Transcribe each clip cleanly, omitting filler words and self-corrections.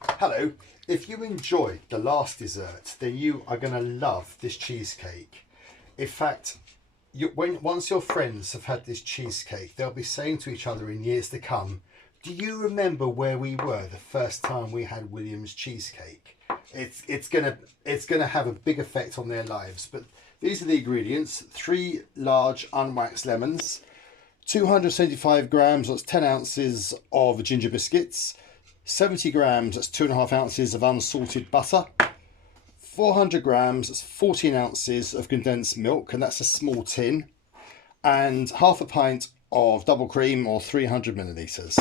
Hello, if you enjoyed the last dessert, then you are going to love this cheesecake. In fact, once your friends have had this cheesecake, they'll be saying to each other in years to come, do you remember where we were the first time we had William's cheesecake? It's gonna have a big effect on their lives. But these are the ingredients: 3 large unwaxed lemons, 275 grams, that's 10 ounces of ginger biscuits, 70 grams, that's 2.5 ounces of unsalted butter, 400 grams, that's 14 ounces of condensed milk, and that's a small tin, and half a pint of double cream, or 300 millilitres.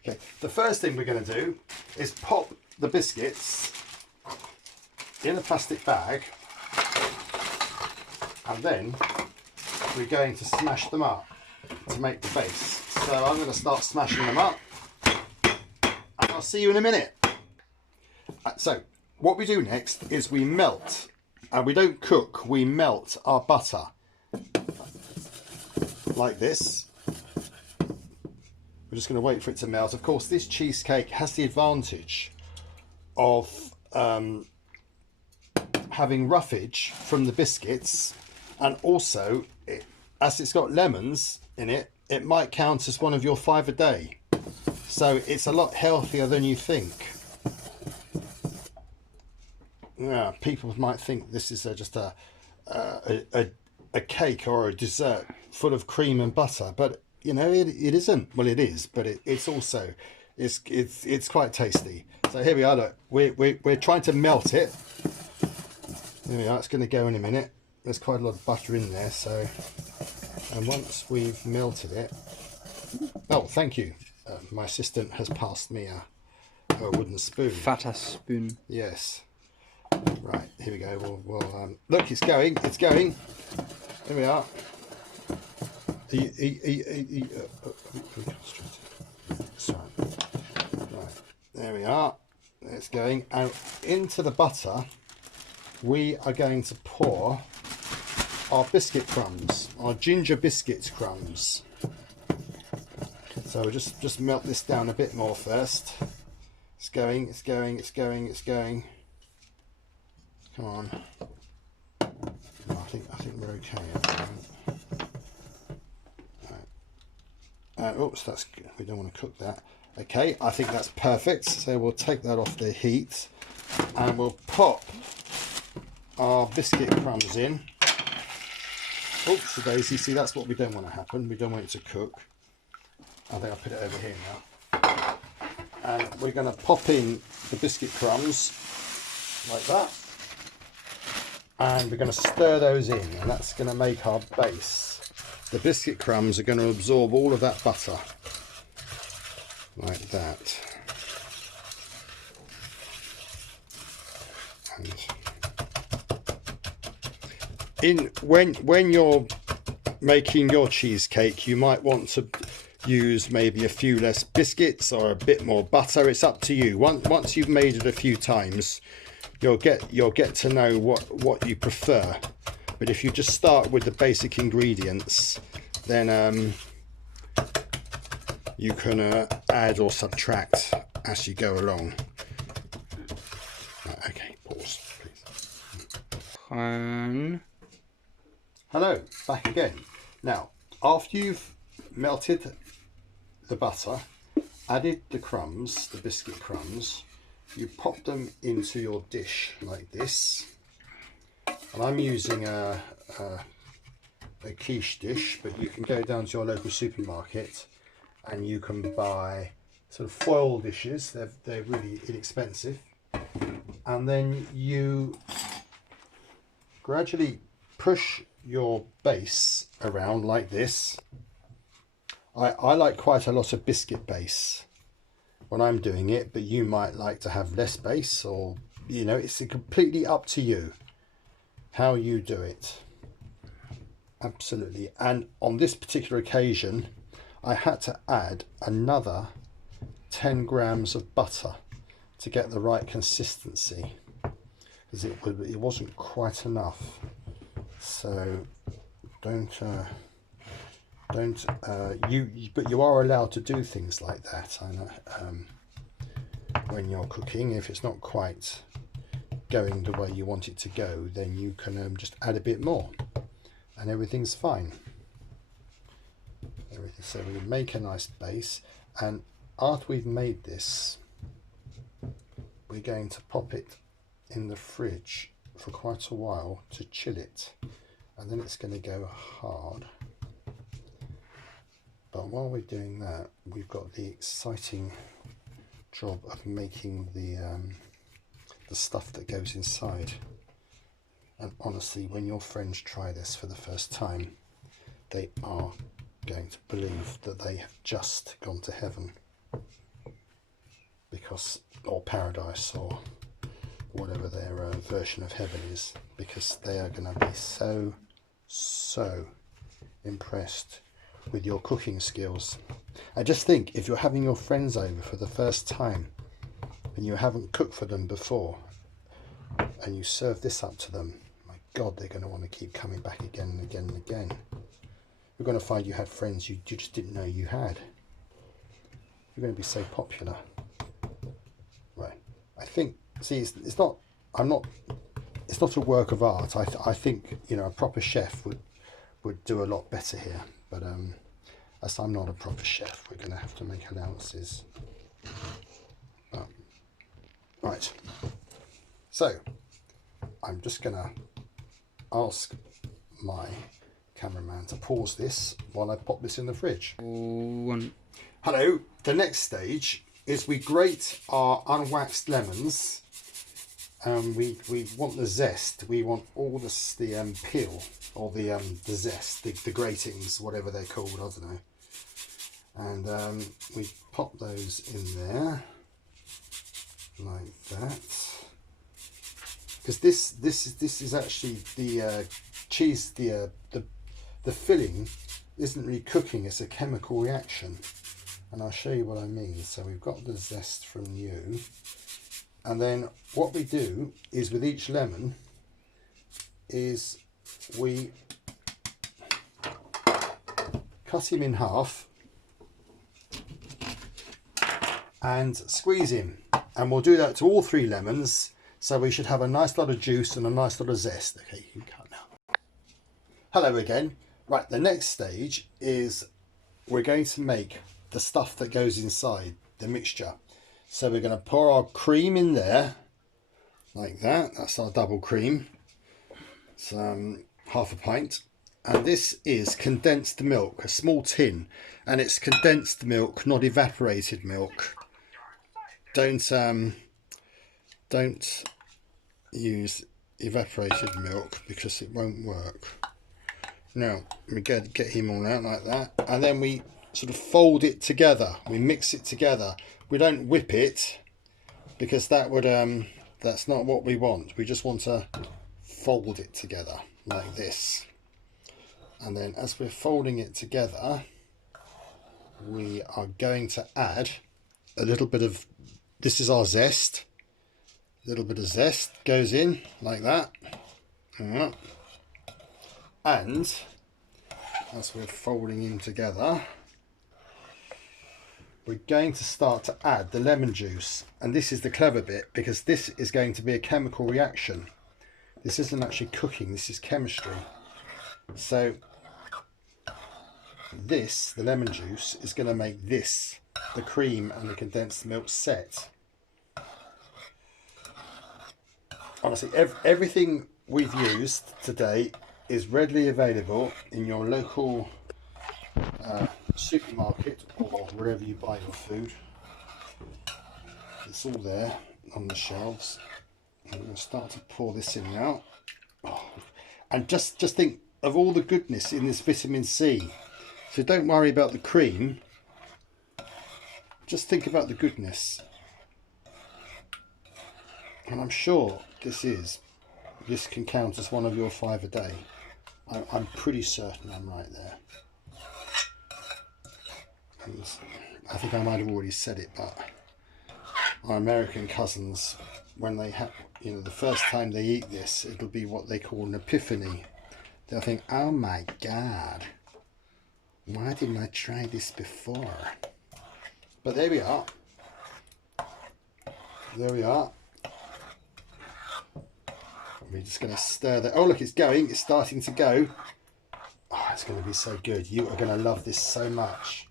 Okay, the first thing we're going to do is pop the biscuits in a plastic bag, and then we're going to smash them up to make the base. So I'm going to start smashing them up, and I'll see you in a minute. So what we do next is we melt, and we don't cook, we melt our butter like this. We're just going to wait for it to melt. Of course, this cheesecake has the advantage of having roughage from the biscuits, and also as it's got lemons in it, it might count as one of your 5 a day. So it's a lot healthier than you think. Yeah, people might think this is just a cake or a dessert full of cream and butter, but you know, it isn't. Well, it is, but it's also it's quite tasty. So here we are. Look, we're trying to melt it. There we are. It's going to go in a minute. There's quite a lot of butter in there. So, and once we've melted it, oh, thank you. My assistant has passed me a wooden spoon. Fatter spoon. Yes. Right. Here we go. We'll look. It's going. It's going. Here we are. Right, there we are. It's going, and into the butter we are going to pour our biscuit crumbs, our ginger biscuit crumbs. So we'll just melt this down a bit more first. It's going, it's going, it's going, it's going. Come on. No, I think we're okay at the moment. Oops, that's good. We don't want to cook that. Okay, I think that's perfect. So we'll take that off the heat, and we'll pop our biscuit crumbs in. Oops, daisy. See, that's what we don't want to happen. We don't want it to cook. I think I'll put it over here now. And we're going to pop in the biscuit crumbs like that. And we're going to stir those in, and that's going to make our base. The biscuit crumbs are going to absorb all of that butter, like that. And when you're making your cheesecake, you might want to use maybe a few less biscuits or a bit more butter. It's up to you. Once you've made it a few times, you'll get to know what you prefer. But if you just start with the basic ingredients, then you can add or subtract as you go along. Okay, pause, please. Hello, back again. Now, after you've melted the butter, added the crumbs, the biscuit crumbs, you pop them into your dish like this. And I'm using a quiche dish, but you can go down to your local supermarket and you can buy sort of foil dishes. They're really inexpensive. And then you gradually push your base around like this. I like quite a lot of biscuit base when I'm doing it, but you might like to have less base, or you know, it's completely up to you how you do it. Absolutely. And on this particular occasion, I had to add another 10 grams of butter to get the right consistency, because it wasn't quite enough. So but you are allowed to do things like that. I know. when you're cooking. If it's not quite going the way you want it to go, then you can just add a bit more and everything's fine. So we make a nice base, and after we've made this, we're going to pop it in the fridge for quite a while to chill it, and then it's going to go hard. But while we're doing that, we've got the exciting job of making the stuff that goes inside. And honestly, when your friends try this for the first time, they are going to believe that they have just gone to heaven, because, or paradise, or whatever their version of heaven is, because they are going to be so impressed with your cooking skills. I just think, if you're having your friends over for the first time and you haven't cooked for them before, and you serve this up to them, my God, they're going to want to keep coming back again and again and again. You're going to find you had friends you just didn't know you had. You're going to be so popular. Right. I think, see, it's not a work of art. I think, you know, a proper chef would do a lot better here. But as I'm not a proper chef, we're going to have to make allowances. Right. So, I'm just going to ask my cameraman to pause this while I pop this in the fridge. Hello. The next stage is we grate our unwaxed lemons, and we want the zest. We want all the peel, or the zest, the gratings, whatever they're called, I don't know. And we pop those in there like that, because this is actually the cheese, the filling isn't really cooking, it's a chemical reaction, and I'll show you what I mean. So we've got the zest from you, and then what we do is with each lemon is we cut him in half and squeeze him, and we'll do that to all 3 lemons, so we should have a nice lot of juice and a nice lot of zest. Okay, you can cut now. Hello again. Right, the next stage is we're going to make the stuff that goes inside, the mixture. So we're going to pour our cream in there, like that. That's our double cream. It's half a pint. And this is condensed milk, a small tin. And it's condensed milk, not evaporated milk. Don't use evaporated milk because it won't work. Now we get him all out like that, and then we sort of fold it together. We mix it together. We don't whip it, because that would that's not what we want. We just want to fold it together like this. And then as we're folding it together, we are going to add a little bit of, this is our zest. A little bit of zest goes in like that. And as we're folding in together, we're going to start to add the lemon juice. And this is the clever bit, because this is going to be a chemical reaction. This isn't actually cooking, this is chemistry. So this, the lemon juice, is going to make this, the cream and the condensed milk, set. Honestly, everything we've used today is readily available in your local supermarket or wherever you buy your food. It's all there on the shelves. I'm going to start to pour this in now. Oh, and just think of all the goodness in this vitamin C. So don't worry about the cream. Just think about the goodness. And I'm sure this can count as one of your 5 a day. I'm pretty certain I'm right there. And I think I might have already said it, but our American cousins, when they have, you know, the first time they eat this, it'll be what they call an epiphany. They'll think, oh my God, why didn't I try this before? But there we are. there we are. We're just going to stir that. Oh, look, it's going. It's starting to go. Oh, it's going to be so good. You are going to love this so much.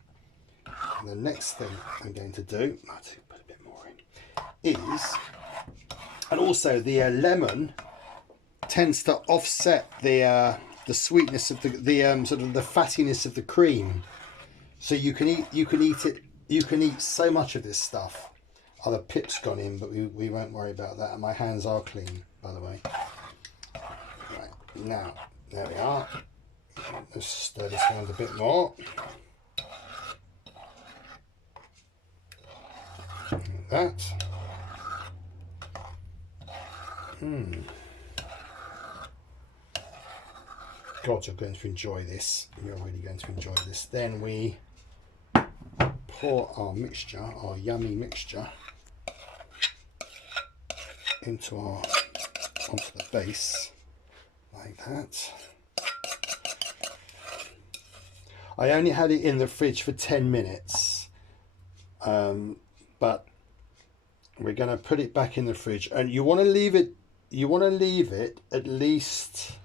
And the next thing I'm going to do, I'll put a bit more in, is, and also the lemon tends to offset the sweetness of the sort of the fattiness of the cream. So you can eat it. You can eat so much of this stuff. Oh, the pip's gone in, but we won't worry about that. And my hands are clean, by the way. Right, now, there we are. Let's stir this around a bit more. Like that. God, you're going to enjoy this. You're really going to enjoy this. Then we pour our mixture, our yummy mixture, onto the base, like that. I only had it in the fridge for 10 minutes, but we're going to put it back in the fridge, and you want to leave it. You want to leave it at least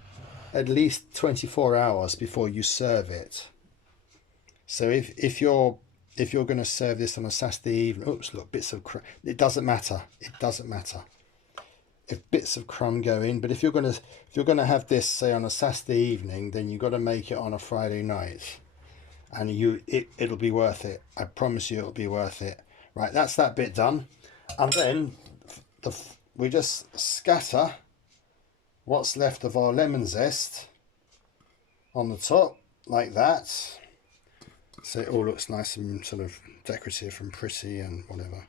24 hours before you serve it. So if you're going to serve this on a Saturday evening, oops, look, bits of crumb. It doesn't matter. It doesn't matter if bits of crumb go in. But if you're going to have this, say, on a Saturday evening, then you've got to make it on a Friday night, and it'll be worth it. I promise you, it'll be worth it. Right, that's that bit done, and then we just scatter what's left of our lemon zest on the top, like that. So it all looks nice and sort of decorative and pretty and whatever.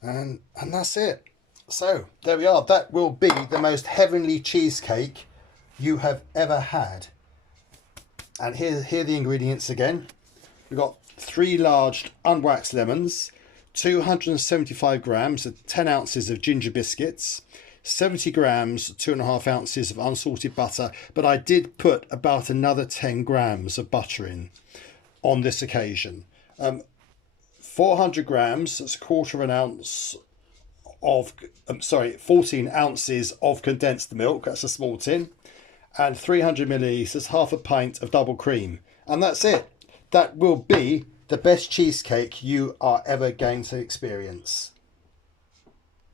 And that's it. So there we are. That will be the most heavenly cheesecake you have ever had. And here are the ingredients again. We've got 3 large unwaxed lemons, 275 grams of 10 ounces of ginger biscuits, 70 grams, 2.5 ounces of unsalted butter, but I did put about another 10 grams of butter in on this occasion. 400 grams, that's a quarter of an ounce of, 14 ounces of condensed milk, that's a small tin, and 300 millilitres, half a pint of double cream. And that's it. That will be the best cheesecake you are ever going to experience.